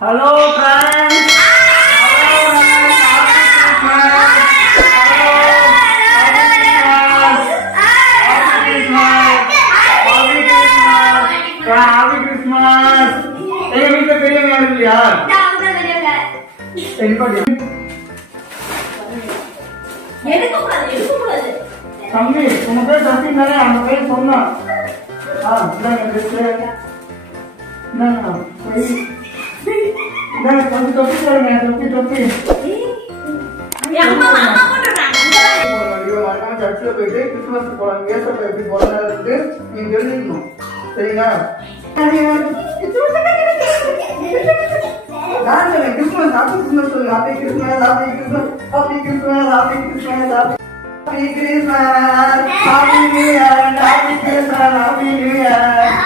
Hello friends. Hello friends. Happy Christmas. Happy Christmas. Happy Christmas. எங்க வீட்ல பெரியவங்க யாரும் இல்லையா? நான் தான் பெரியவங்க. எங்கடி? எடுக்க கூடாது. தம்பி, உங்க பேர் தம்பி தானே? அந்த பேர் சொன்னா. இந்தாங்க ட்ரெஸ். இந்தாங்க. இந்தாங்க கொஞ்சம் தொப்பி சொல்லுங்க. தொப்பி. அம்மா போட்டுறாங்க. சர்ச்சில் போயிட்டு கிறிஸ்துமஸ் போறாங்க. ஏசப்பா எப்படி போறாங்க நீங்க தெரிஞ்சுக்கணும். சரிங்களா? நான் சொல்றேன் கிறிஸ்துமஸ் ஹாப்பி கிறிஸ்துமஸ் சொல்லுங்க. Happy Christmas happy Christmas happy Christmas happy Christmas happy Christmas happy new year happy Christmas happy new year